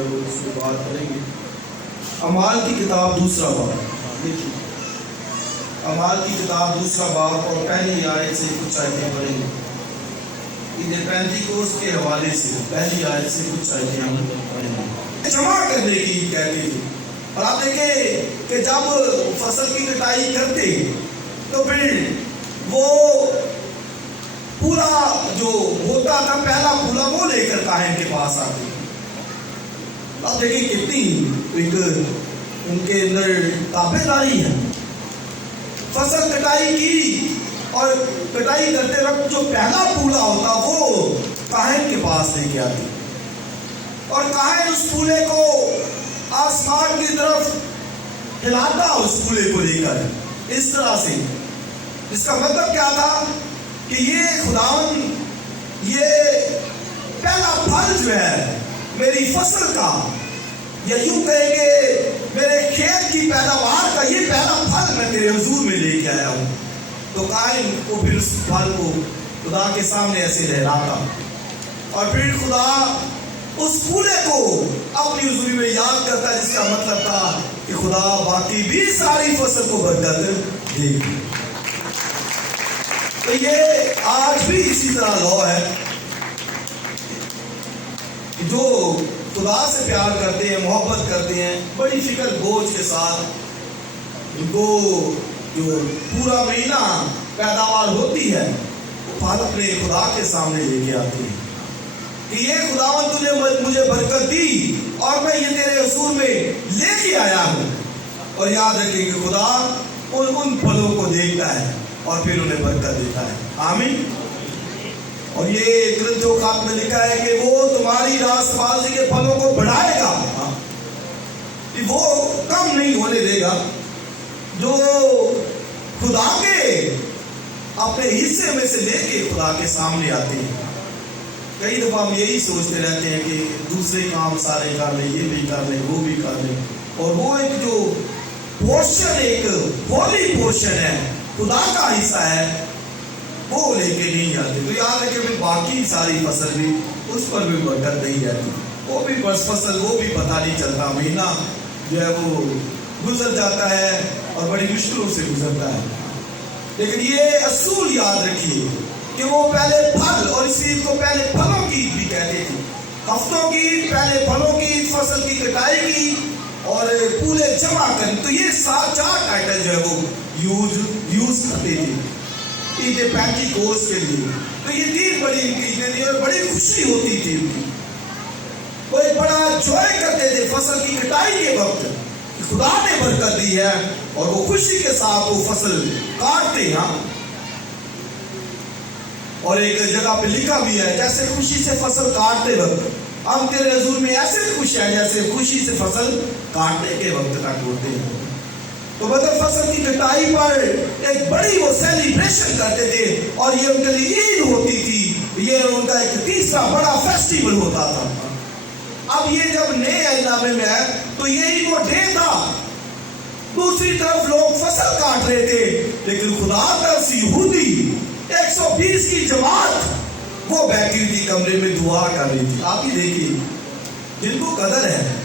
ہے وہ اس میں بات کریں گے. اعمال کی کتاب دوسرا باب, دیکھیے اعمال کی کتاب دوسرا باب اور پہلی آیت سے کچھ آیتیں پڑھیں گے. عید پینتیکوست کے حوالے سے پہلی آیت سے کچھ آیتیں ہم پڑھیں گے. جمع کرنے کی کہتے تھے, اور آپ دیکھیں کہ جب فصل کی کٹائی کرتے تو پھر وہ پورا جو ہوتا تھا پہلا پورا وہ لے کر کاہن کے پاس آتے. آپ دیکھیں کتنی ایک ان کے اندر تابع داری ہے. فصل کٹائی کی اور کٹائی کرتے وقت جو پہلا پولا ہوتا وہ کاہن کے پاس لے کے آتے, اور کاہن اس پولے کو آسمان کی طرف ہلاتا اس پولے کو لے کر اس طرح سے. اس کا مطلب کیا تھا کہ یہ خداوند, یہ پہلا پھل جو ہے میری فصل کا, یا یوں کہیں کہ میرے کھیت کی پیداوار کا یہ پہلا پھل میں تیرے حضور میں لے کے آیا ہوں. تو قائم کو پھر اس پھل کو خدا کے سامنے ایسے لہراتا, اور پھر خدا اس پھولے کو اپنی حضوری میں یاد کرتا, جس کا مطلب تھا کہ خدا باقی بھی ساری فصل کو برکت دے گی. تو یہ آج بھی اسی طرح لا ہے, جو خدا سے پیار کرتے ہیں, محبت کرتے ہیں, بڑی فکر بوجھ کے ساتھ ان کو جو پورا مہینہ پیداوار ہوتی ہے وہ پھل اپنے خدا کے سامنے لے کے آتے ہیں کہ یہ خداوند تو نے مجھے برکت دی اور میں یہ تیرے حضور میں لے کے آیا ہوں. اور یاد رکھیں کہ خدا ان پھلوں کو دیکھتا ہے اور پھر انہیں برکت دیتا ہے. آمین. اور یہ کرنتھیوں خط میں لکھا ہے کہ وہ تمہاری راست بازی کے پھلوں کو بڑھائے گا, وہ کم نہیں ہونے دے گا. جو خدا کے اپنے حصے میں سے لے کے خدا کے سامنے آتے ہیں. کئی دفعہ ہم یہی سوچتے رہتے ہیں کہ دوسرے کام سارے کر لیں, یہ بھی کر لیں, وہ بھی کر لیں, اور وہ ایک جو پورشن, ایک ہولی پورشن ہے, خدا کا حصہ ہے, وہ لے کے نہیں آتے. تو یاد ہے کہ پھر باقی ساری فصل بھی اس پر بھی برکت نہیں رہتی. وہ بھی بس فصل وہ بھی پتہ نہیں چلتا, مہینہ جو ہے وہ گزر جاتا ہے اور بڑی مشکلوں سے گزرتا ہے. لیکن یہ اصول یاد رکھیے کہ وہ پہلے پھل, اور اس عید کو پہلے پھلوں کی عید بھی کہتے تھے. ہفتوں کی عید, پہلے پھلوں کی عید, فصل کی کٹائی کی اور پورے جمع کریں. تو یہ 4 ٹائٹل جو ہے وہ یوز کرتے تھے عید پینتیکوست کے لیے. تو یہ 3 بڑی عیدیں تھیں اور بڑی خوشی ہوتی تھی ان کی. وہ ایک بڑا انجوائے کرتے تھے فصل کی کٹائی کے وقت کہ خدا نے برکت دی ہے, اور وہ خوشی کے ساتھ وہ فصل کاٹتے ہیں. اور ایک جگہ پہ لکھا بھی ہے جیسے خوشی سے فصل کاٹتے وقت ہم تیرے حضور میں ایسے خوش ہیں جیسے خوشی سے فصل کاٹنے کے وقت تک ہوتے ہیں. تو مطلب فصل کی کٹائی پر ایک بڑی وہ سیلیبریشن کرتے تھے, اور یہ ان کے لیے عید ہوتی تھی, یہ ان کا ایک تیسرا بڑا فیسٹیول ہوتا تھا. اب یہ جب نئے عہد نامے میں ہے تو یہی وہ ڈے تھا. دوسری طرف لوگ فصل کاٹ رہے تھے, لیکن خدا کا یہودی 120 کی جماعت وہ بیٹھی ہوئی تھی کمرے میں دعا کر رہی تھی. آپ ہی دیکھیے جن کو قدر ہے.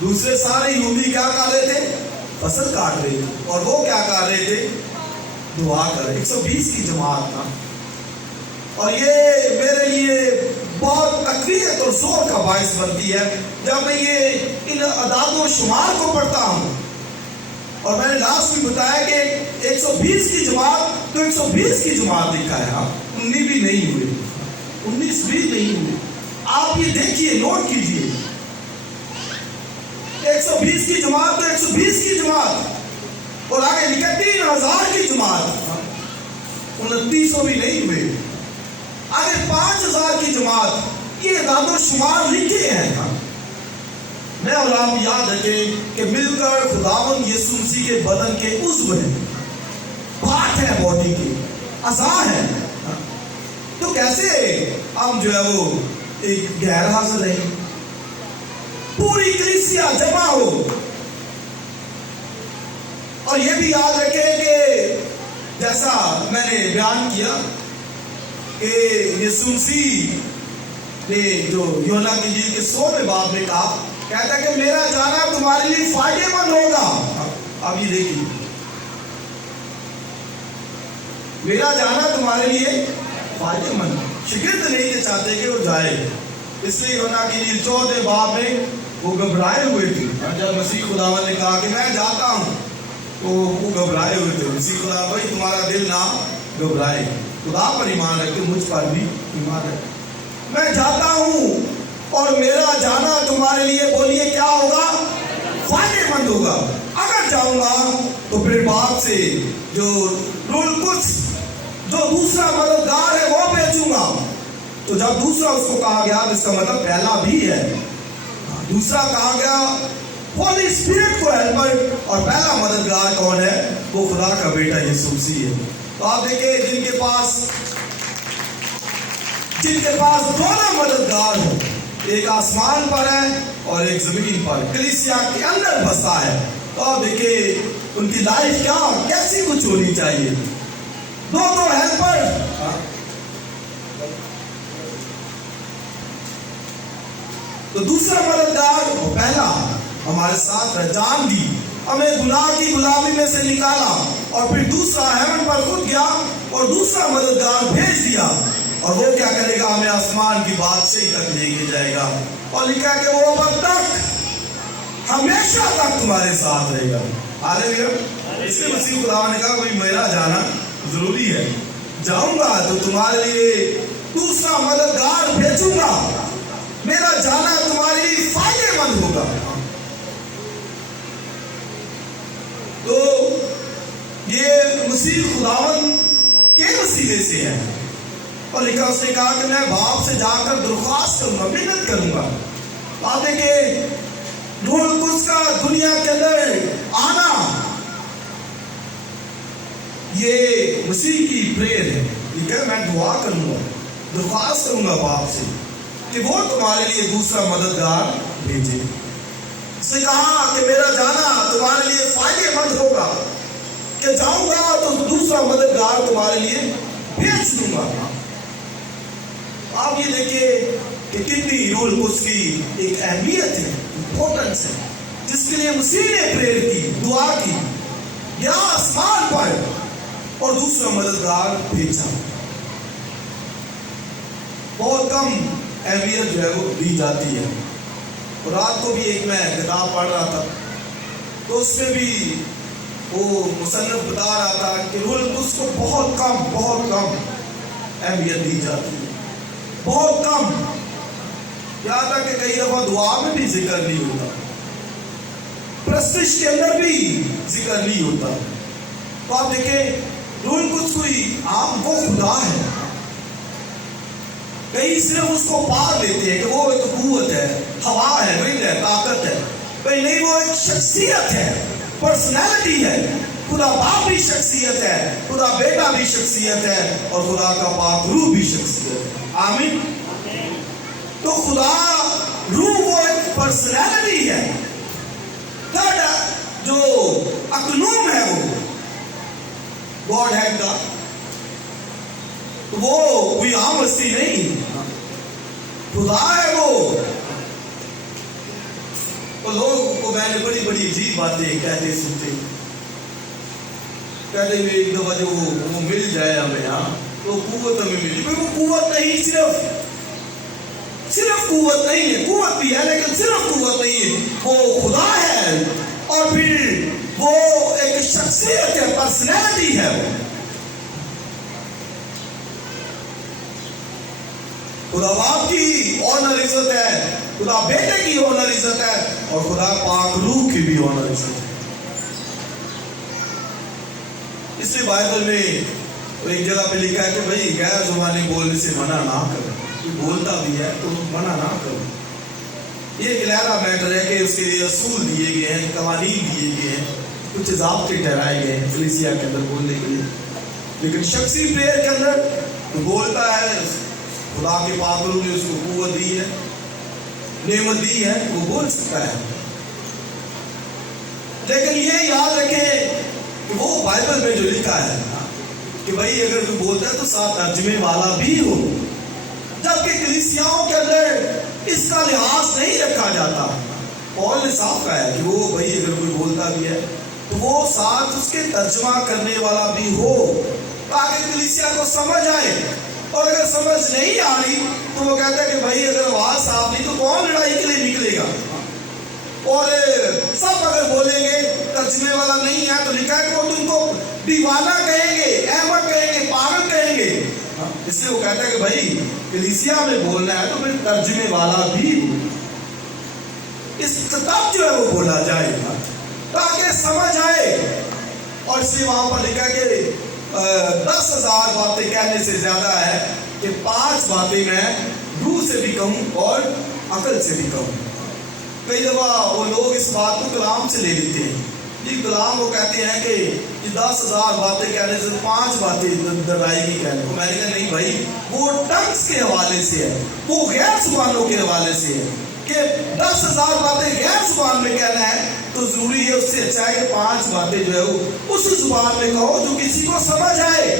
دوسرے سارے یہودی کیا کر رہے تھے, فصل کاٹ رہے تھے, اور وہ کیا کر رہے تھے, دعا کر رہے. 120 کی جماعت تھا. اور یہ میرے لیے بہت تقویت اور زور کا باعث بنتی ہے جب میں یہ ان اعداد و شمار کو پڑھتا ہوں. اور میں نے لاسٹ میں بتایا کہ 120 کی جماعت, تو 120 کی جماعت لکھا ہے, 19 بھی نہیں ہوئے, 19 بھی نہیں ہوئے. آپ یہ دیکھیے, نوٹ کیجئے, 120 کی جماعت تو 120 کی جماعت, اور آگے لکھا 3000 کی جماعت, 2900 بھی نہیں ہوئے. آگے 5000 کی جماعت, یہ اعداد و شمار لکھے ہیں. میں اور آپ یاد رکھیں کہ مل کر خداوند یسوع مسیح کے بدن کے عضو ہیں, پارٹ ہے, باڈی کے اعضاء ہیں. تو کیسے ہم جو ہے وہ ایک غیر حاضر رہیں, پوری کلیسیا جمع ہو. اور یہ بھی یاد رکھیں کہ جیسا میں نے بیان کیا کہ یسوع مسیح نے جو یوحنا کی انجیل کے 16 باب میں کہا، کہتا ہے کہ میرا جانا تمہارے لیے فائدے مند ہوگا. اب یہ دیکھیے، میرا جانا تمہارے لیے فائدے مند. شگرد نہیں تھے چاہتے کہ وہ جائے، اس لیے یوحنا کی انجیل 14 باب میں وہ گھبرائے ہوئے تھے. جب مسیح خداوند نے کہا کہ میں جاتا ہوں تو وہ گھبرائے ہوئے تھے. مسیح خدا، بھائی تمہارا دل نہ گھبرائے، خدا پر ایمان رکھتے، مجھ پر بھی ایمان رکھتے. میں جاتا ہوں اور میرا جانا تمہارے لیے، بولیے کیا ہوگا؟ فائدے مند ہوگا. اگر جاؤں گا تو پھر باپ سے جو روح القدس جو دوسرا مددگار ہے وہ بھیجوں گا. تو جب دوسرا اس کو کہا گیا تو اس کا مطلب پہلا بھی ہے. دوسرا کہا گیا ہولی اسپرٹ کو ہیلپر، اور پہلا مددگار کون ہے؟ وہ خدا کا بیٹا یسوع مسیح ہے. تو آپ دیکھیں جن کے پاس دونوں مددگار ہو، ایک آسمان پر ہے اور ایک زمین پر، کلیسیا کے اندر بستا ہے. تو آپ دیکھیں ان کی لائف کیسی کچھ ہونی چاہیے. دو ہیلپر. تو دوسرا مددگار پہلا ہمارے ساتھ ہے، جان دی، ہمیں گناہ کی غلامی میں سے نکالا، اور پھر دوسرا ہیون پر خود گیا اور دوسرا مددگار بھیج دیا. اور وہ کیا کرے گا؟ ہمیں آسمان کی بادشاہی تک لے کے جائے گا، اور لکھا ہے کہ وہ اب تک ہمیشہ تک تمہارے ساتھ رہے گا. ہاللیلویا. اس لیے مسیح خدا نے کہا کوئی میرا جانا ضروری ہے. جاؤں گا تو تمہارے لیے دوسرا مددگار بھیجوں گا، میرا جانا تمہارے لیے فائدے مند ہوگا. تو یہ مسیح خداوند کے وسیلے سے ہے. اور لکھا، اس نے کہا کہ میں باپ سے جا کر درخواست کروں گا، محنت کروں گا. بات ہے کہ روح القدس کا دنیا کے اندر آنا یہ مسیح کی پریئر ہے. ٹھیک ہے، میں دعا کروں گا، درخواست کروں گا باپ سے کہ وہ تمہارے لیے دوسرا مددگار بھیجے. اس نے کہا کہ میرا جانا تمہارے لیے فائدے مند ہوگا، کہ جاؤں گا تو دوسرا مددگار تمہارے لیے بھیج دوں گا. آپ یہ دیکھیں کہ کتنی روح القدس کی ایک اہمیت ہے، امپورٹنس ہے، جس کے لیے مسیح نے پریئر کی، دعا کی، یا آسمان پر اور دوسرا مددگار بھیجا. بہت کم اہمیت جو ہے وہ دی جاتی ہے. اور رات کو بھی ایک میں کتاب پڑھ رہا تھا، تو اس میں بھی وہ مصنف بتا رہا تھا کہ روح القدس کو بہت کم اہمیت دی جاتی ہے، بہت کم. یہاں تک کہ کئی دفعہ دعا میں بھی ذکر نہیں ہوتا، پرستش کے اندر بھی ذکر نہیں ہوتا. تو آپ دیکھیں روح القدس کوئی عام وہ خدا ہے. کئی صرف اس کو پا لیتے ہیں کہ وہ ایک قوت ہے، ہوا ہے، ونڈ ہے، طاقت ہے. کئی نہیں، وہ ایک شخصیت ہے، پرسنالٹی ہے. خدا باپ بھی شخصیت ہے، خدا بیٹا بھی شخصیت ہے، اور خدا کا پاک روح بھی شخصیت ہے. آمین. تو خدا روح وہ ایک پرسنالٹی ہے. تھرڈ جو اکنوم ہے وہ گاڈ ہیڈ کا، وہ کوئی عام ہستی نہیں، خدا ہے وہ. لوگوں کو میں نے بڑی عجیب باتیں کہتے سنتے، کہتے ہوئے ایک دفعہ جو وہ مل جائے ہمیں، تو قوت ہمیں ملی. وہ قوت نہیں، صرف قوت نہیں ہے، قوت بھی ہے لیکن صرف قوت نہیں ہے، وہ خدا ہے، اور پھر وہ ایک شخصیت ہے، پرسنالٹی ہے. خدا باپ کی آنر عزت ہے، خدا بیٹے کی آنر عزت ہے، اور خدا پاک روح کی بھی آنر عزت ہے. اس لیے بائبل میں ایک جگہ پہ لکھا ہے کہ بھائی غیر زبانی بولنے سے منع نہ کرو، کوئی بولتا بھی ہے تو منع نہ کرو. یہ ایک علیحدہ میٹر ہے کہ اس کے لیے اصول دیے گئے ہیں، قوانین دیے گئے ہیں، کچھ ضابطے ٹھہرائے گئے ہیں کلیسیا کے اندر بولنے کے لیے. لیکن شخصی پریئر کے اندر تو بولتا ہے، خدا کے پاک روح نے اس کو قوت دی ہے، نعمت دی ہے، وہ بول سکتا ہے. لیکن یہ یاد رکھیں کہ وہ بائبل میں جو لکھا ہے کہ بھائی اگر کوئی بولتا ہے تو ساتھ ترجمے والا بھی ہو. جب جبکہ کلیسیاؤں کے اندر اس کا لحاظ نہیں رکھا جاتا. پول نے صاف کہا ہے کہ وہ بھائی اگر کوئی بولتا بھی ہے تو وہ ساتھ اس کے ترجمہ کرنے والا بھی ہو تاکہ کلیسیا کو سمجھ آئے. اور اگر سمجھ نہیں آ رہی تو وہ کہتا ہے کہ بھائی اگر آواز صاف نہیں تو کون لڑائی کے لیے نکلے گا. اور سب اگر بولیں گے ترجمے والا نہیں ہے تو لکھا ہے کہ وہ تم کو دیوانہ کہیں گے, احمق کہیں گے, پاگل کہیں گے. اس لیے وہ کہتا ہے کہ بھائی کلیسیا میں بولنا ہے تو پھر ترجمے والا بھی اس تب جو ہے وہ بولا جائے گا تاکہ سمجھ آئے. اور اس لیے وہاں پر لکھا ہے کہ 10,000 باتیں کہنے سے زیادہ ہے کہ 5 باتیں میں روح سے بھی کہوں اور عقل سے بھی کہوں. کئی دفعہ وہ لوگ اس بات کو کلام سے لے لیتے ہیں. جی کلام وہ کہتے ہیں کہ 10,000 باتیں کہنے سے 5 باتیں درائی کی کہنے کو. میں نے کہا نہیں بھائی, وہ ٹنگس کے حوالے سے ہے, وہ غیر زبانوں کے حوالے سے ہے کہ 10,000 باتیں غیر زبان میں کہنا ہے تو ضروری ہے, اس سے اچھا ہے کہ 5 باتیں جو ہے وہ اس زبان میں کہو جو کسی کو سمجھ آئے.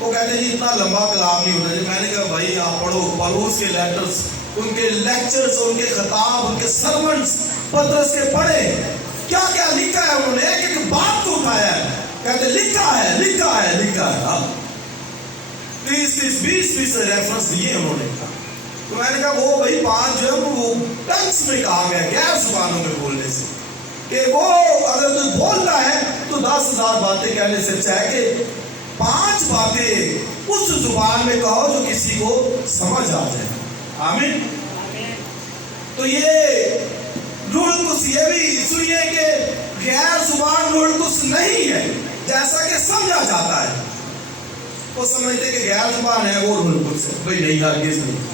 وہ کہتے ہیں جی اتنا لمبا کلام نہیں ہونا. میں نے کہا بھائی آپ پڑھو پالوس کے لیٹرز, ان کے لیکچرز, ان کے خطاب, ان کے سرمنز پترس کے پڑھے, کیا کیا لکھا ہے انہوں نے, ایک ایک بات کو اٹھایا ہے. کہتے لکھا ہے لکھا ہے لکھا ہے. 30-20 ریفرنس دیے انہوں نے. تو میں نے کہا وہ بھائی 5 جو ہے وہ ٹنگس میں کہا گیا غیر زبانوں میں بولنے سے, کہ وہ اگر کوئی بولتا ہے تو 10,000 باتیں کہنے سے اچھا ہے کہ 5 باتیں اس زبان میں کہو جو کسی کو سمجھ آ جائے. آمین. تو یہ روح القدس یہ بھی سنیے کہ غیر زبان روح القدس نہیں ہے جیسا کہ سمجھا جاتا ہے. وہ سمجھتے کہ غیر زبان ہے وہ روح القدس ہے. بھائی نہیں, ہرگز نہیں.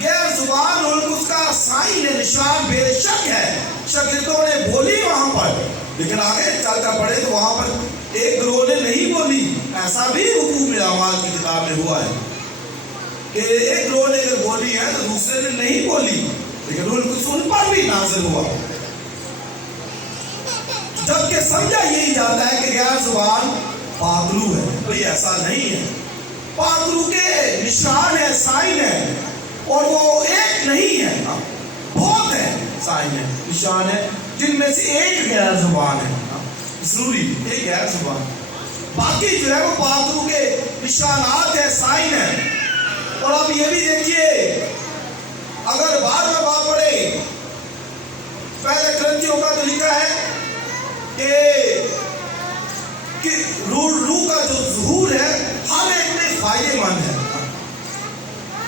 غیر زبان روح القدس کا سائن ہے, نشان بے شک ہے. شاگردوں نے بولی وہاں پر, لیکن آگے چل کر پڑھے تو وہاں پر ایک گروہ نے نہیں بولی. ایسا بھی حکم اعمال کی کتاب میں ہوا ہے کہ ایک گروہ نے اگر بولی ہے تو دوسرے نے نہیں بولی, لیکن روح القدس ان پر بھی نازل ہوا. جبکہ سمجھا یہی جاتا ہے کہ غیر زبان پاگلو ہے. بھئی ایسا نہیں ہے. پاگلو کے نشان ہے, سائن ہے, اور وہ ایک نہیں ہے, بہت ہے سائن ہے, نشان ہے, جن میں سے ایک غیر زبان ہے. ضروری ایک غیر زبان, باقی جو ہے وہ پاگلو کے نشانات ہے, سائن ہے. اور اب یہ بھی دیکھیے, اگر بار بات پڑھے پہلے کرنتھیوں کا تو لکھا ہے کہ روح کا جو ظہور ہے ہر ایک میں فائدے مند ہے.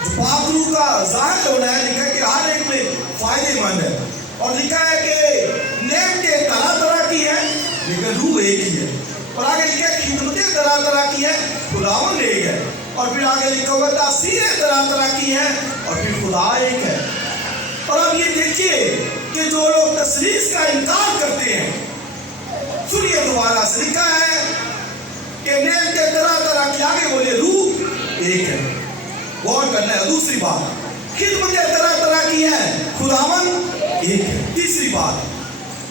جو پاک روح کا ظاہر ہونا ہے لکھا ہے کہ ہر ایک میں فائدے مند ہے. اور لکھا ہے کہ نعمتیں طرح طرح کی ہیں لیکن روح ایک ہی ہے. اور آگے لکھا ہے خدمتیں طرح طرح کی ہیں, خداوند ایک ہے. اور پھر آگے لکھا ہوا تاثیریں طرح طرح کی ہیں اور پھر خدا ایک ہے. اور اب یہ دیکھیے کہ جو لوگ تثلیث کا انکار کرتے ہیں, سنیے دوبارہ سے لکھا ہے کہ نعمتیں طرح طرح کی, آگے بولے روح ایک ہے. غور کرنا ہے. دوسری بات, خدمتیں طرح طرح کی ہیں, خداوند ایک ہے. تیسری بات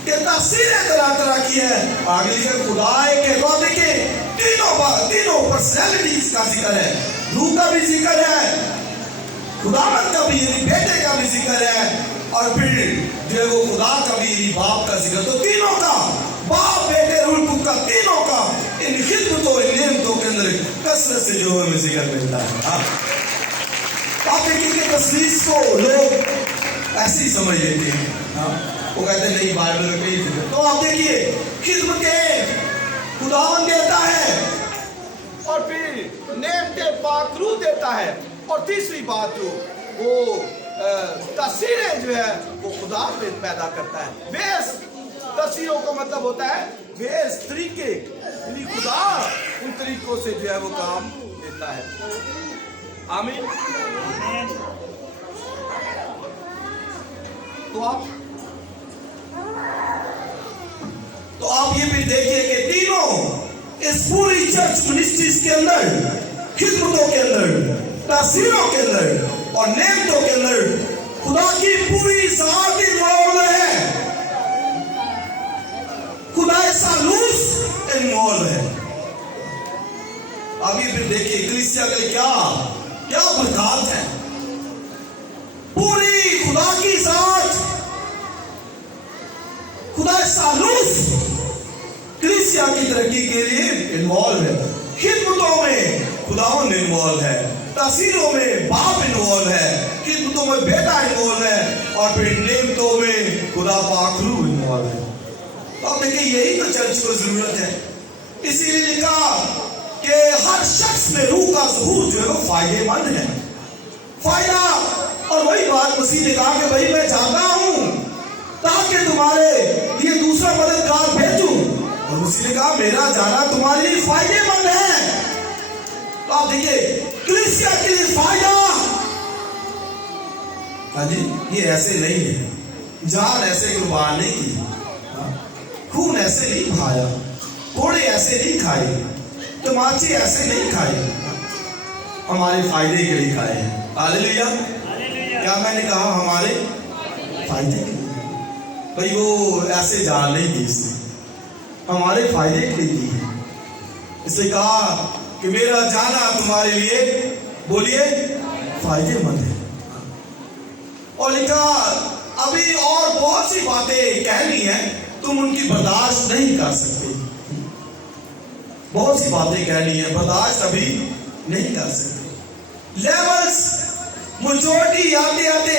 کہ تاثیریں طرح طرح کی ہیں, آگے لکھا خدا ایک ہے. تو دیکھیں تینوں پرسنالٹیز کا ذکر ہے. روح کا بھی ذکر ہے, خداوند کا بھی یعنی بیٹے کا بھی ذکر ہے, اور پھر جو ہے وہ خدا کا بھی یعنی باپ کا ذکر. تو تینوں کا, باپ بیٹے روح القدس کا, تینوں کا ان خدمتوں ان نعمتوں کے اندر کثرت سے جو ہمیں ذکر ملتا ہے. آپ دیکھیں کہ تثلیث کو لوگ ایسے ہی سمجھ لیتے ہیں, وہ کہتے ہیں نہیں بائبل میں کہیں ذکر. تو آپ دیکھیے خدمتیں خداوند دیتا ہے, اور پھر نعمتیں پاک روح دیتا ہے, اور تیسری بات جو وہ تاثیریں جو ہے وہ خدا میں پیدا کرتا ہے. بیس تاثیروں کا مطلب ہوتا ہے بیس طریقے, یعنی خدا ان طریقوں سے جو ہے وہ کام دیتا ہے. آمین. تو آپ یہ بھی دیکھیے کہ تینوں اس پوری چرچ منسٹریز کے اندر, خدمتوں کے اندر, تاثیروں کے اندر اور نعمتوں کے اندر خدا کی پوری ذات انوالو ہے. خدا ثالوث انوالو ہے. اب یہ پھر دیکھیے کلیسیا کے لیے کیا برکات ہیں. پوری خدا کی ذات، خدا سالوس کلیسیا کی ترقی کے لیے انوالو ہے. خدمتوں میں خداوند انوالو ہے، تحصیلوں میں باپ انوالو ہے، خدمتوں میں بیٹا انوالو ہے، اور پھر نعمتوں میں خدا پاک روح انوالو ہے. تو آپ دیکھیں یہی تو چرچ کو ضرورت ہے. اسی لیے لکھا کہ ہر شخص میں روح کا ظہور جو ہے وہ فائدے مند ہے. فائدہ، اور وہی بات مسیح نے کہا کہ بھائی میں جاتا ہوں تاکہ تمہارے لیے دوسرا مددگار بھیجوں، اور مسیح نے کہا میرا جانا تمہارے لیے فائدے مند ہے. تو آپ دیکھیے کلیسیا کے لیے فائدہ، ہاں جی، یہ ایسے نہیں ہے. جان ایسے قربان نہیں کی، خون ایسے نہیں کھایا، کوڑے ایسے نہیں کھائے، تماچے ایسے نہیں کھائے، ہمارے فائدے کے لیے کھائے ہیں. ہاللیلویا. کیا میں نے کہا؟ ہمارے فائدے کے لیے. بھائی وہ ایسے جان نہیں دی، اس نے ہمارے فائدے کے لیے دی ہے. اس نے کہا کہ میرا جانا تمہارے لیے، بولیے، فائدے مند ہے. اور لکھا ابھی اور بہت سی باتیں کہنی ہیں، تم ان کی برداشت نہیں کر سکتے. بہت سی باتیں کہنی ہیں، برداشت ابھی نہیں کر سکتے. لیولز میجورٹی آتے آتے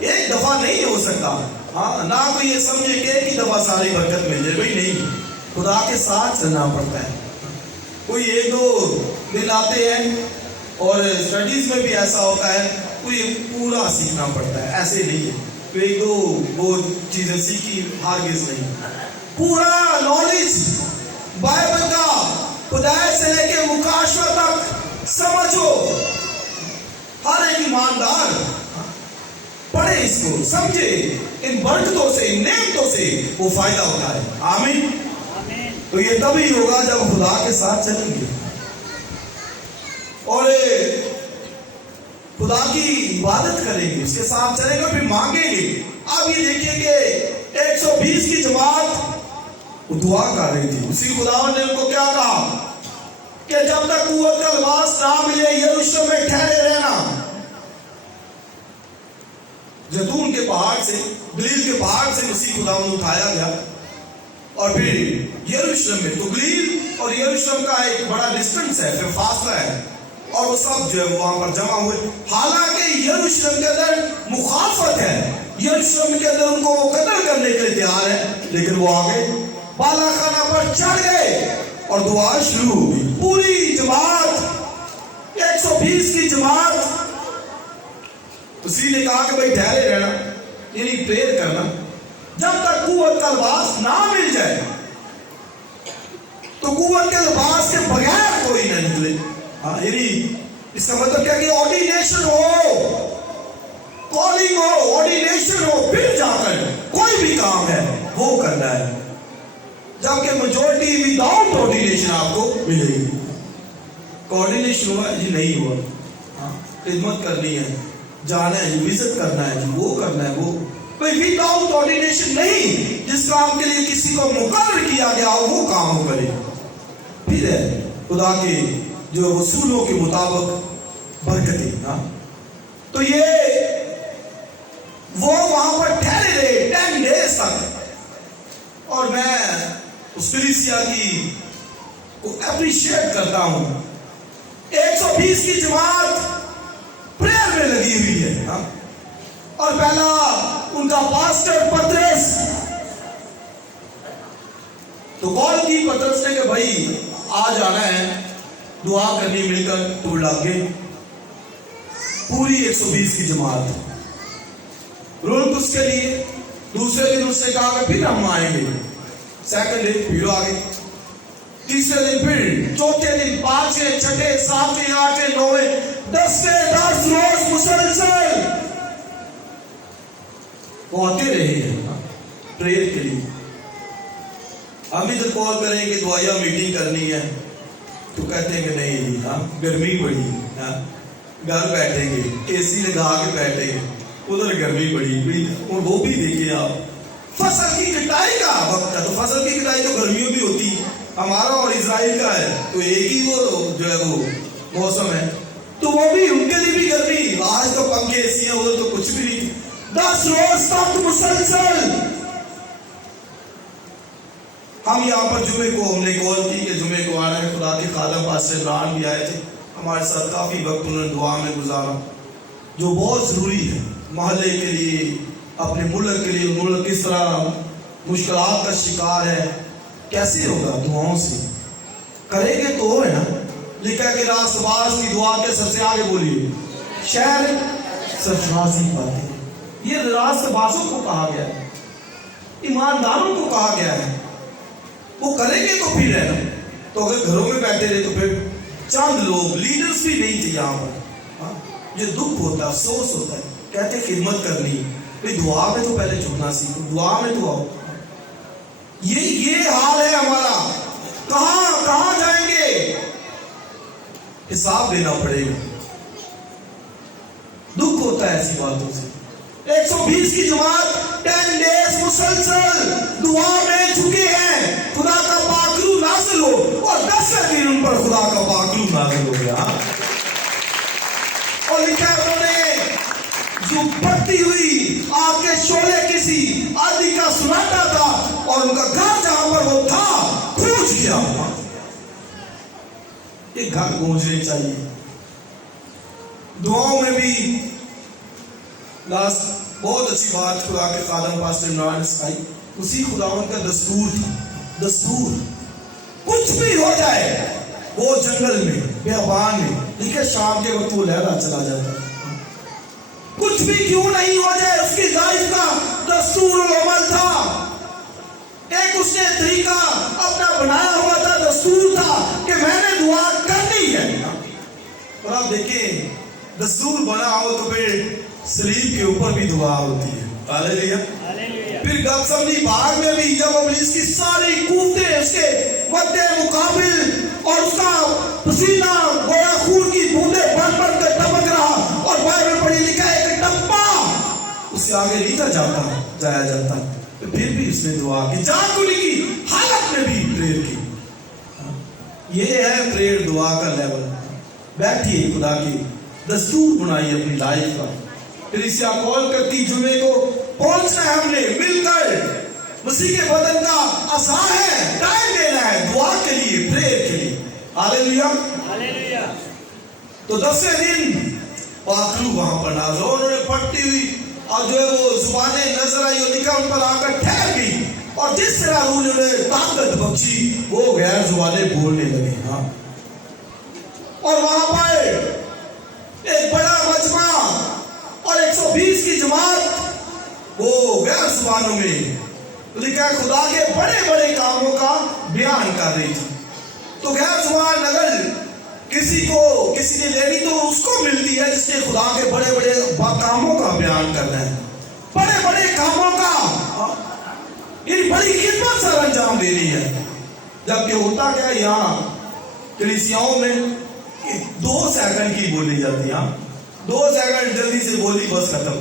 ایک دفعہ نہیں ہو سکتا. ہاں، نہ کوئی یہ سمجھے کہ ایک ہی دفعہ ساری برکت مل جائے، بھائی نہیں، خدا کے ساتھ چلنا پڑتا ہے. کوئی ایک دو دن آتے ہیں، اور اسٹڈیز میں بھی ایسا ہوتا ہے، کوئی پورا سیکھنا پڑتا ہے. ایسے نہیں ہے تو ایک دو وہ چیزیں سیکھی، ہرگز نہیں. پورا نالج بائبل کا ہدایت سے لے کے مکاشفہ تک سمجھو. ہر ایک ایماندار پڑھے، اس کو سمجھے، ان برکتوں سے، ان نعمتوں سے وہ فائدہ ہوتا ہے. آمین. تو یہ تبھی ہوگا جب خدا کے ساتھ چلیں گے اور خدا کی عبادت کریں گے، اس کے ساتھ چلیں گے، پھر مانگیں گے. اب یہ دیکھیں کہ 120 کی جماعت وہ دعا کر رہی تھی. اسی خداوند نے ان کو کیا کہا کہ جب تک قوت کا لباس نہ ملے یروشلم میں ٹھہرے رہنا. زیتون کے پہاڑ سے، گلیل کے پہاڑ سے مسیح خداوند اٹھایا گیا، اور پھر یروشلم میں، تو گلیل اور یروشلم کا ایک بڑا ڈسٹنس ہے، پھر فاصلہ ہے، اور وہ سب جو ہے وہاں پر جمع ہوئے. حالانکہ یروشلم کے اندر مخالفت ہے، یروشلم کے اندر ان کو وہ قتل کرنے کے لیے تیار ہے، لیکن وہ آگے بالا خانہ پر چڑھ گئے اور دعا شروع ہو گئی. پوری جماعت، 120 کی جماعت. اسی نے کہا کہ بھائی ٹھہرے رہنا، یعنی پریئر کرنا جب تک قوت کا لباس نہ مل جائے. تو قوت کے لباس کے بغیر کوئی نہ نکلے. یعنی اس کا مطلب کیا کہ آرڈینیشن ہو، کالنگ ہو، آرڈینیشن ہو، پھر جا کر کوئی بھی کام ہے وہ کرنا ہے. جبکہ میجورٹی وداؤٹ آرڈینیشن آپ کو ملے گی. کوآرڈینیشن ہوا جی نہیں ہوا، خدمت کرنی ہے، جانا ہے، وزٹ کرنا ہے، وہ کرنا ہے، وہ کوئی وداؤٹ آرڈینیشن نہیں. جس کام کے لیے کسی کو مقرر کیا گیا ہو وہ کام وہ کرے. پھر ہے خدا کے جو رسولوں کے مطابق برکتیں. تو یہ وہ وہاں پر ٹھہرے رہے 10 days تک. اور میں اس کلیسیا کی کو اپریشیٹ کرتا ہوں. 120 کی جماعت پریئر میں لگی ہوئی ہے. اور پہلا ان کا پاسٹر پترس تو کال کی پترس نے کہ بھائی آ جانا ہے، دعا کرنی مل کر. تو لگ گئے پوری 120 کی جماعت رول اس کے لیے. دوسرے دن اس نے کہا کہ پھر ہم آئیں گے. سیکنڈ ڈے پھر آ گئے، تیسرے دن پھر، چوتھے دن، پانچویں، چھٹے، ساتویں، آٹھویں، نویں، 10 روز مسلسل وہ آتے رہے ہیں پریئر کے لیے. ہم ادھر کال کریں کہ دعائیا میٹنگ کرنی ہے تو کہتے ہیں کہ نہیں، گرمی بڑی، گھر بیٹھیں گے، اے سی لگا کے بیٹھیں گے، ادھر گرمی بڑی. اور وہ بھی دیکھیں آپ، فصل کی کٹائی کا وقت ہے تو فصل کی کٹائی تو گرمیوں بھی ہوتی ہے. ہمارا اور اسرائیل کا ہے تو ایک ہی وہ جو ہے وہ موسم ہے. تو وہ بھی ان کے لیے بھی گرمی. آج تو پنکھے ایسی ہیں, وہ تو کچھ بھی نہیں. 10 روز تک مسلسل. ہم یہاں پر جمعے کو ہم نے کال کی کہ جمعے کو آ رہے ہیں. خدا کے خادم پاسٹر عمران بھی آئے تھے ہمارے ساتھ. کافی وقت انہوں نے دعا میں گزارا, جو بہت ضروری ہے محلے کے لیے, اپنے ملک کے لیے. ملک کس طرح مشکلات کا شکار ہے, کیسے ہوگا؟ دعاؤں سے کریں گے تو ہے نا. لکھا کہ راست باز کی دعا کے سب سے آگے بولیے شہر سرفرازی پاتے. یہ راست بازوں کو کہا گیا ہے, ایمانداروں کو کہا گیا ہے. وہ کریں گے تو پھر ہے نا. تو اگر گھروں میں بیٹھے رہے تو پھر چند لوگ لیڈرز بھی نہیں تھے یہاں پر. یہ دکھ ہوتا ہے, افسوس ہوتا ہے. کہتے خدمت کرنی بھئی دعا میں تو پہلے جھکنا سیکھو, دعا میں تو آؤ. یہ حال ہے ہمارا. کہاں جائیں گے؟ حساب دینا پڑے گا. دکھ ہوتا ہے ایسی باتوں سے. 120 کی جماعت 10 ڈیز مسلسل دعا میں جھکے ہیں. خدا کا پاکرو نازل ہو, اور 10 دن ان پر خدا کا پاکرو نازل ہو گیا. اور لکھا انہوں نے جو بڑھتی ہوئی آگ کے شعلے کسی آدھی کا سناتا تھا, اور ان کا گھر جہاں پر وہ تھا پھوٹ گیا. یہ گھر گونجنے چاہیے. دعاؤں میں بھی لاسٹ بہت اچھی بات خدا کے خادم پاسٹر عمران نے سکھائی. اسی خداوند کا دستور تھا. دستور کچھ بھی ہو جائے, وہ جنگل میں بیابان میں, دیکھیں شام کے وقت وہ لہرا چلا جاتا ہے. کچھ بھی کیوں نہیں ہو جائے, اس کی لائف کا دستور و عمل تھا. ایک اس نے طریقہ اپنا بنایا ہوا تھا, دستور تھا کہ میں نے دعا کرنی ہے. اور آپ دیکھیں دستور بنا ہو تو پھر سلیب کے اوپر بھی دعا ہوتی ہے. ہاللیلویا. پھر گتسمنی باغ میں بھی جب ابلیس کی ساری قوتیں اس کے مد مقابل, اور اس کا پسینہ گویا خون کی بوندیں بن بن کر ٹپک رہا, اور بائبل پڑھی لکھا ہے کہ ٹپا اس سے آگے نہیں تھا جایا جاتا, پھر بھی اس نے دعا کی. جان کو کی حالت میں بھی پریئر کی. یہ ہے پریئر, دعا کا لیول. بیٹھیے, خدا کی دستور بنائی اپنی لائف کا. پھر اسے کال کرتی جمعے کو پہنچنا ہے, ہم نے مل کر مسیح کے بدن کا اعضاء ہے, ٹائم دینا ہے دعا کے لیے, پریئر کے لیے. ہاللیلویا. تو 10ویں دن پاکرو وہاں پر نازل, انہوں نے پڑھتی ہوئی اور جو ہے وہ زبانیں نظر آئی, اور لکھا ان پر آ کر ٹھہر گئی, اور جس طرح روح نے انہیں طاقت بخشی وہ غیر زبانیں بولنے لگے. اور وہاں پر ایک بڑا مجمع اور 120 کی جماعت وہ غیر زبانوں میں لکھا خدا کے بڑے بڑے کاموں کا بیان کر رہی تھی. تو غیر زبان اگر کسی نے لینی تو اس کو ملتی ہے جس نے خدا کے بڑے بڑے کاموں کا بیان کرنا ہے, بڑے بڑے کاموں کا, یہ بڑی خدمت سر انجام دے رہی ہے. جبکہ ہوتا کیا یہاں کلیسیاؤں میں 2 سیکنڈ کی بولی جاتی ہے, 2 سیکنڈ جلدی سے بولی بس ختم.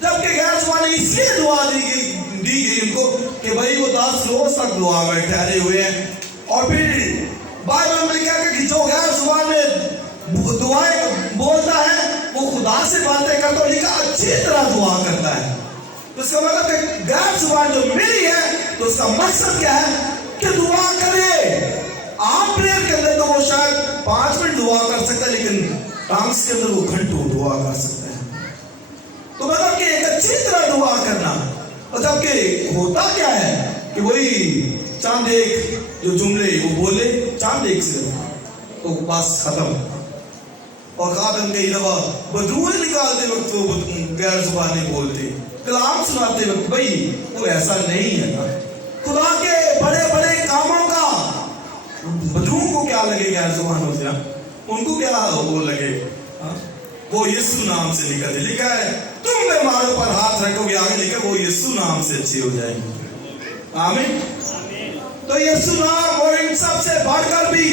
جبکہ غیر زبانیں اس لیے دعا دی گئی ان کو کہ بھائی وہ 10 روز تک دعا میں ٹھہرے ہوئے ہیں. اور پھر بائبل میں کہا کہ جو غیر زبان میں دعائیں بولتا ہے وہ خدا سے باتیں کرتا ہے, لکھا اچھی طرح دعا کرتا ہے. تو اس کا مطلب کہ غیر زبان جو ملی ہے تو اس کا مقصد کیا ہے کہ دعا کرے. عام پریئر کے اندر تو وہ شاید 5 منٹ دعا کر سکتا ہے, لیکن ٹانگس کے اندر وہ گھنٹوں دعا کر سکتا ہے. تو مطلب کہ ایک اچھی طرح دعا کرنا. اور جبکہ ہوتا کیا ہے کہ وہی چاند ایک جو جملے وہ بولے, چاند ایک سے تو بس ختم. اور خادم کئی دفعہ بدروہیں نکالتے وقت وہ غیر زبانیں بولتے, کلام سناتے وقت, بھائی وہ ایسا نہیں ہے نا. خدا کے بڑے بڑے کاموں کا بدروہوں کو کیا لگے غیر زبانوں سے, ان کو کیا وہ لگے. وہ یسوع نام سے لکھا ہے تم بیماروں پر ہاتھ رکھو گے, آگے لکھا وہ یسوع نام سے اچھی ہو جائیں گے. آمین. تو یسوع نام اور ان سب سے بڑھ کر بھی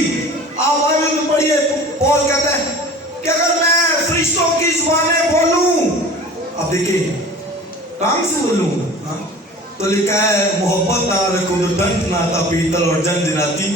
آپ بائبل میں پڑھیے, پول کہتا ہے کہ اگر میں فرشتوں کی زبانیں بولوں, اب دیکھیں کام سے بولوں تو لکھا ہے محبت نہ رکھو جو دنت نہ تھا پیتل اور جن دناتی.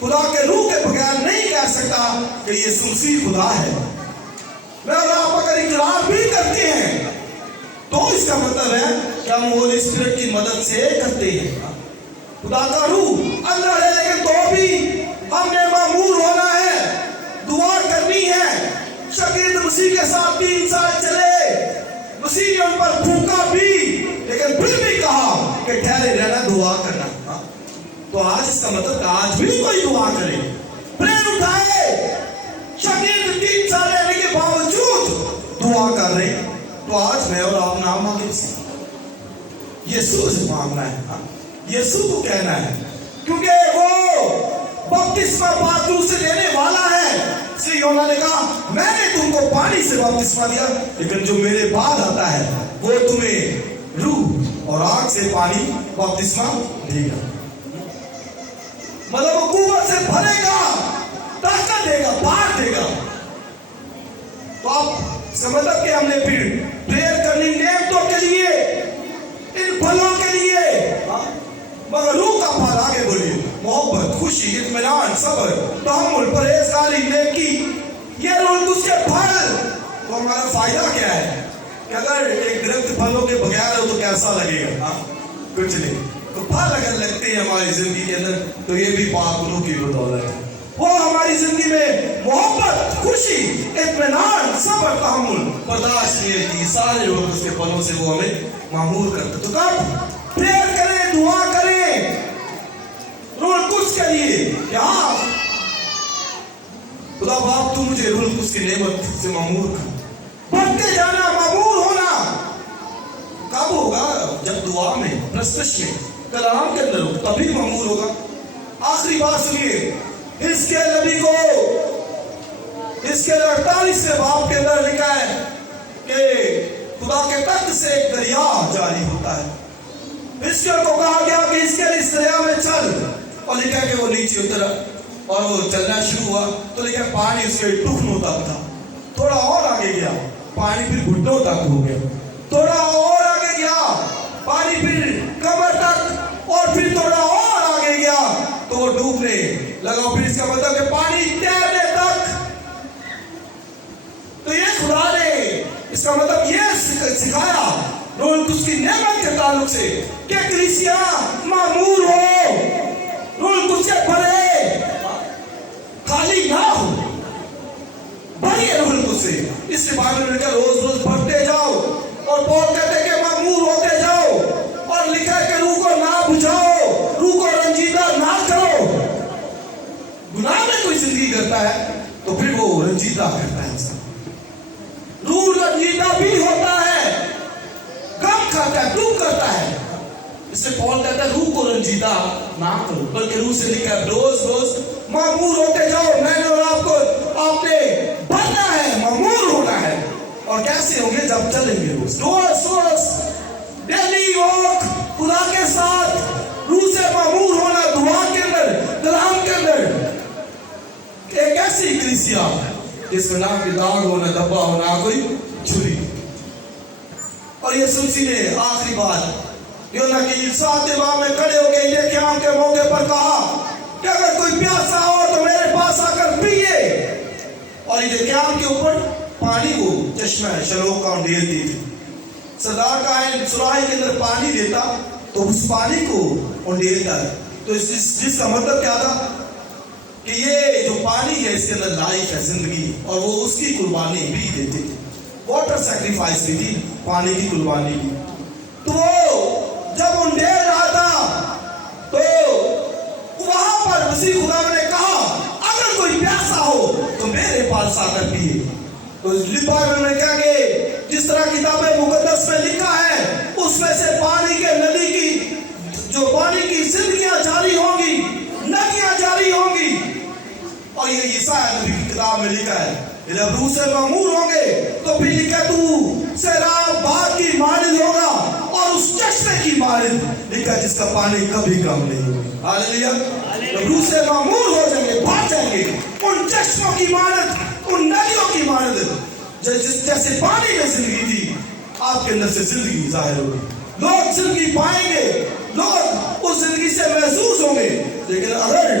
خدا کے روح کے بغیر نہیں کہہ سکتا کہ یہ مسیح خدا ہے. میں اور آپ اگر اقرار بھی کرتے ہیں تو اس کا مطلب ہے کہ ہم ہولی اسپرٹ کی مدد سے کرتے ہیں. خدا کا روح اندر ہے لیکن تو بھی ہم نے معمور ہونا ہے, دعا کرنی ہے. شاگرد مسیح کے ساتھ 3 سال چلے, مسیح نے ان پر پھونکا بھی لیکن پھر بھی کہا کہ ٹھہرے رہنا, دعا کرنا. تو آج اس کا مطلب کہ آج بھی کوئی دعا کرے, پریر اٹھائے. شاگرد 3 سال رہنے کے باوجود دعا کر رہے, تو آج میں اور آپ نام مانگے یسوع سے مانگنا ہے, یسوع کو کہنا ہے, کیونکہ وہ بپتسمہ پاک روح سے دینے والا ہے. اس لیے یوحنا نے کہا میں نے تم کو پانی سے بپتسمہ دیا, لیکن جو میرے بعد آتا ہے وہ تمہیں روح اور آگ سے پانی بپتسمہ دے گا. مطلب وہ قوت سے بھرے گا, طاقت دے گا, بار دے گا. تو آپ اس کا مطلب کہ ہم نے پھر پریئر کرنی نعمتوں کے لیے, ان پھلوں کے لیے, مگر روح کا پھل آگے بولیے, محبت, خوشی, اطمینان, صبر, تحمل, پرہیزگاری, نیکی, یہ روح اس کے پھل. تو ہمارا فائدہ کیا ہے کہ اگر ایک درخت پھلوں کے بغیر ہو تو کیسا لگے گا؟ کچھ نہیں. تو پھل اگر لگتے ہیں ہماری زندگی کے اندر تو یہ بھی پاک روح کی بدولت ہے. وہ ہماری زندگی میں محبت, خوشی, اطمینان, صبر, تحمل, برداشت, نیکی, سارے لوگ اس کے پھلوں سے وہ ہمیں معمور کرتے. تو کب پریئر کریں, دعا کریں روح القدس کے لیے کہ ہاں خدا باپ تو مجھے روح القدس کی نعمت سے معمور کر. بڑھتے جانا, معمور ہونا کب ہوگا؟ جب دعا میں, پرستش میں, کلام کے اندر ہوگا, تبھی معمور ہوگا. آخری بات سنیے, حزقیل نبی کو حزقیل 48 باب کے اندر لکھا ہے کہ خدا کے تخت سے ایک دریا جاری ہوتا ہے. حزقیل کو کہا گیا کہ حزقیل اس دریا میں چل, اور لکھا کہ وہ نیچے اترا اور وہ چلنا شروع ہوا. تو لکھا پانی اس کے ٹخنوں تک تھا. تھوڑا اور آگے گیا, پانی پھر گھٹنوں تک ہو گیا. تھوڑا اور آگے گیا, پانی پھر کمر تک, اور پھر تھوڑا اور آگے گیا تو وہ ڈوبنے لگا. پھر اس کا مطلب کہ پانی تیرنے تک. تو یہ خدا نے اس کا مطلب یہ سکھایا روح القدس کی نعمت کے تعلق سے کہ کلیسیا معمور ہو, روح القدس سے بھرے, خالی نہ ہو, بھریے روح القدس سے. اس سے بائبل میں کہا روز روز بڑھتے جاؤ, اور پول کہتے کہ معمور ہوتے جاؤ, اور لکھا ہے کہ روح کو نہ بجھاؤ, روح کو رنجیدہ نہ کرو. گناہ میں کوئی زندگی کرتا ہے تو پھر وہ رنجیدہ کرتا ہے انسان. روح رنجیدہ بھی ہوتا ہے, غم کرتا ہے, دکھ کرتا ہے. اس سے پول کہتا ہے روح کو رنجیدہ نہ کرو, بلکہ روح سے لکھا ہے روز روز معمور ہوتے جاؤ. میں نے اور آپ نے بڑھنا ہے, معمور ہونا ہے. اور کیسے ہوں گے؟ جب چلیں گے روز روز ڈیلی واک خدا کے ساتھ, روح سے معمور ہونا, دعا کے اندر, کلام کے اندر. ایک ایسی کلیسیا جس میں نہ کوئی داغ ہو, نہ دھبا ہو, نہ کوئی چھری. اور یہ سلسی نے آخری بات یوحنا کی 7 باب میں کھڑے ہو کے یہ قیام کے موقع پر کہا کہ اگر کوئی پیاسا ہو تو میرے پاس آ کر پیے. اور یہ قیام کے اوپر پانی کو چشمہ شلوم کا ڈھیر دی تھی. سردار کائن سراہی کے اندر پانی لیتا تو اس پانی کو انڈیلتا ہے. تو جس کا مطلب کیا تھا کہ یہ جو پانی ہے اس کے اندر لائف ہے, زندگی, اور وہ اس کی قربانی بھی دیتے تھے. واٹر سیکریفائس بھی تھی, پانی کی قربانی کی. تو وہ جب انڈیل رہا تھا تو وہاں پر مسیح خدا نے کہا اگر کوئی پیاسا ہو تو میرے پاس آ کر پیے. تو بائبل میں کیا کہ جس طرح کتاب مقدس میں لکھا ہے اس میں سے پانی کے ندی کی جو پانی کی زندگیاں جاری ہوں گی, ندیاں جاری ہوں گی. اور یہ یسایا نبی کی کتاب میں لکھا ہے جب روح سے معمور ہوں گے تو پھر لکھا تو سیراب باغ کی مانند ہوگا اور اس چشمے کی مانند, لکھا جس کا پانی کبھی کم نہیں ہوگا. ہاللیلویا. جب روح سے معمور ہو جائیں گے, بھر جائیں گے ان چشموں کی مانند, ان ندیوں کی مانند, جیسے پانی میں زندگی تھی آپ کے اندر سے زندگی ظاہر ہوگی. لوگ زندگی پائیں گے, لوگ اس زندگی سے محسوس ہوں گے. لیکن اگر